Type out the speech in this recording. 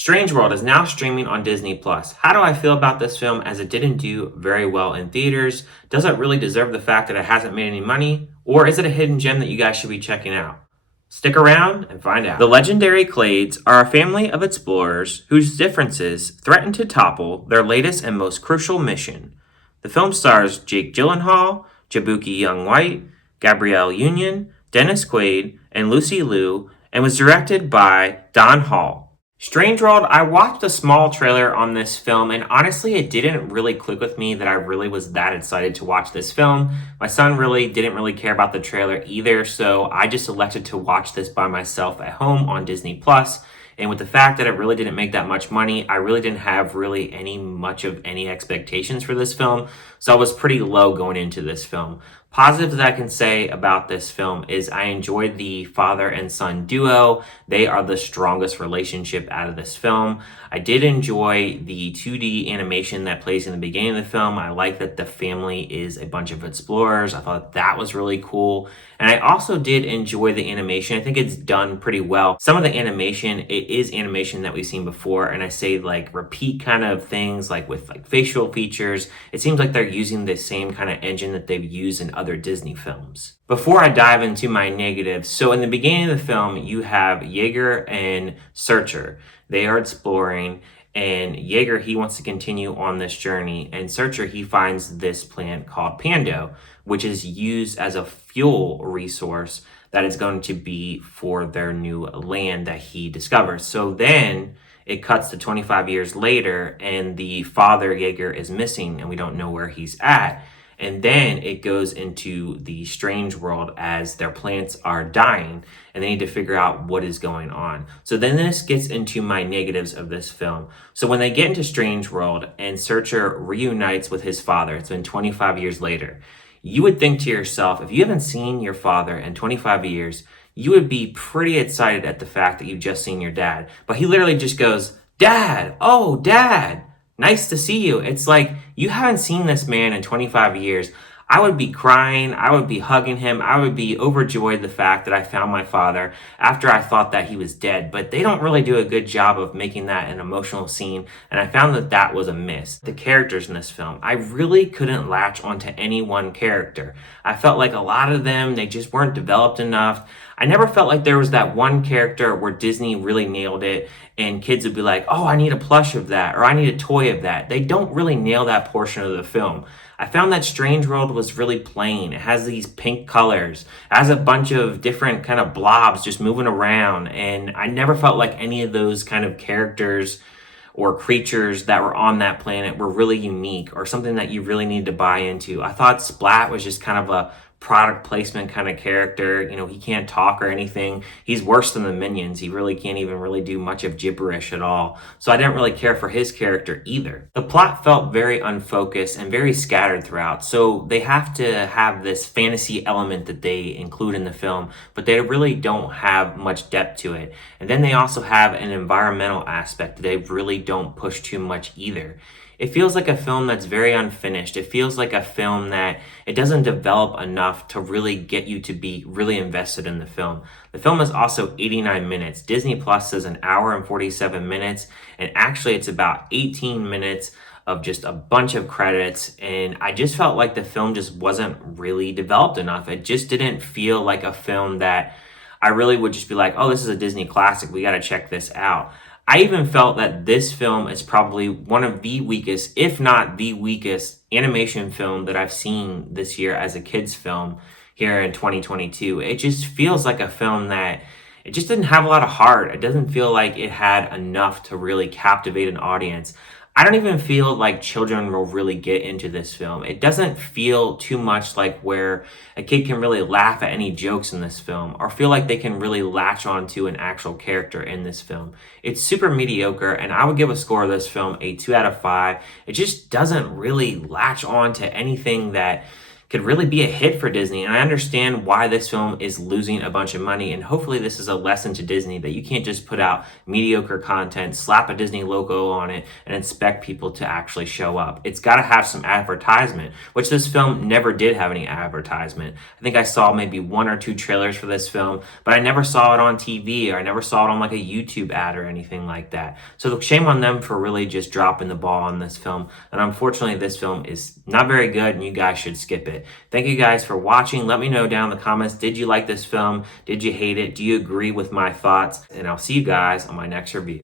StrangeWorld is now streaming on DisneyPlus. How do I feel about this film as it didn't do very well in theaters? Does it really deserve the fact that it hasn't made any money? Or is it a hidden gem that you guys should be checking out? Stick around and find out. The legendary Clades are a family of explorers whose differences threaten to topple their latest and most crucial mission. The film stars Jake Gyllenhaal, Jaboukie Young-White, Gabrielle Union, Dennis Quaid, and Lucy Liu, and was directed by Don Hall. StrangeWorld, I watched a small trailer on this film, and honestly, it didn't really click with me that I really was that excited to watch this film. My son really didn't really care about the trailer either, so I just elected to watch this by myself at home on Disney Plus. And with the fact that it really didn't make that much money, I really didn't have really much of any expectations for this film, so I was pretty low going into this film. Positives that I can say about this film is I enjoyed the father and son duo. They are the strongest relationship out of this film. I did enjoy the 2D animation that plays in the beginning of the film. I like that the family is a bunch of explorers. I thought that was really cool. And I also did enjoy the animation. I think it's done pretty well. Some of the animation, it is animation that we've seen before, and I say like repeat kind of things like with like facial features. It seems like they're using the same kind of engine that they've used in other Disney films. Before I dive into my negatives, so in the beginning of the film, you have Yeager and Searcher. They are exploring, and Yeager, he wants to continue on this journey, and Searcher, he finds this plant called Pando, which is used as a fuel resource that is going to be for their new land that he discovers. So then it cuts to 25 years later, and the father, Yeager, is missing, and we don't know where he's at. And then it goes into the strange world as their plants are dying and they need to figure out what is going on. So then this gets into my negatives of this film. So when they get into strange world and Searcher reunites with his father, it's been 25 years later, you would think to yourself, if you haven't seen your father in 25 years, you would be pretty excited at the fact that you've just seen your dad. But he literally just goes, "Dad, oh, Dad. Nice to see you." It's like, you haven't seen this man in 25 years. I would be crying. I would be hugging him. I would be overjoyed the fact that I found my father after I thought that he was dead. But they don't really do a good job of making that an emotional scene. And I found that that was a miss. The characters in this film, I really couldn't latch onto any one character. I felt like a lot of them, they just weren't developed enough. I never felt like there was that one character where Disney really nailed it and kids would be like, "Oh, I need a plush of that," or "I need a toy of that." They don't really nail that portion of the film. I found that Strange World was really plain. It has these pink colors. It has a bunch of different kind of blobs just moving around. And I never felt like any of those kind of characters or creatures that were on that planet were really unique or something that you really needed to buy into. I thought Splat was just kind of a product placement kind of character. You know, he can't talk or anything. He's worse than the Minions. He really can't even really do much of gibberish at all. So I didn't really care for his character either. The plot felt very unfocused and very scattered throughout. So they have to have this fantasy element that they include in the film, but they really don't have much depth to it. And then they also have an environmental aspect that they really don't push too much either. It feels like a film that's very unfinished. It feels like a film that it doesn't develop enough to really get you to be really invested in the film. The film is also 89 minutes. Disney Plus says an hour and 47 minutes, and actually it's about 18 minutes of just a bunch of credits, and I just felt like the film just wasn't really developed enough. It just didn't feel like a film that I really would just be like, "Oh, this is a Disney classic. We got to check this out." I even felt that this film is probably one of the weakest, if not the weakest, animation film that I've seen this year as a kid's film here in 2022. It just feels like a film that it just didn't have a lot of heart. It doesn't feel like it had enough to really captivate an audience. I don't even feel like children will really get into this film. It doesn't feel too much like where a kid can really laugh at any jokes in this film or feel like they can really latch onto an actual character in this film. It's super mediocre, and I would give a score of this film a 2 out of 5. It just doesn't really latch on to anything that could really be a hit for Disney. And I understand why this film is losing a bunch of money. And hopefully this is a lesson to Disney that you can't just put out mediocre content, slap a Disney logo on it, and expect people to actually show up. It's got to have some advertisement, which this film never did have any advertisement. I think I saw maybe 1 or 2 trailers for this film, but I never saw it on TV, or I never saw it on like a YouTube ad or anything like that. So shame on them for really just dropping the ball on this film. And unfortunately, this film is not very good, and you guys should skip it. Thank you guys for watching. Let me know down in the comments, did you like this film? Did you hate it? Do you agree with my thoughts? And I'll see you guys on my next review.